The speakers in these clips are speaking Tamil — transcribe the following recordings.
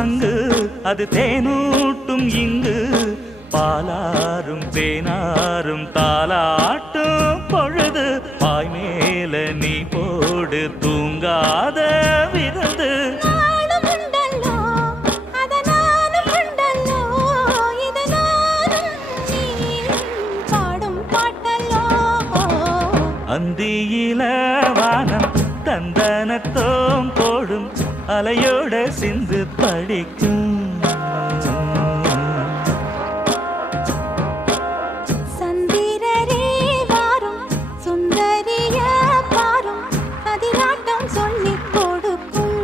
சங்கு அது தேனூட்டும் இங்கு பாலாரும் தேனாரும் தாலாட்டும் பொழுது பாய் மேல நீ போடு தூங்காத விருந்து அந்தியில வானம் தந்தனத்தோம் போடும் அலையோட சிந்து படிக்கும் சந்திரரே வாரும் சுந்தரிய பாரும் அதிராட்டம் சொல்லிக் கொடுக்கும்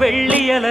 வெள்ளியல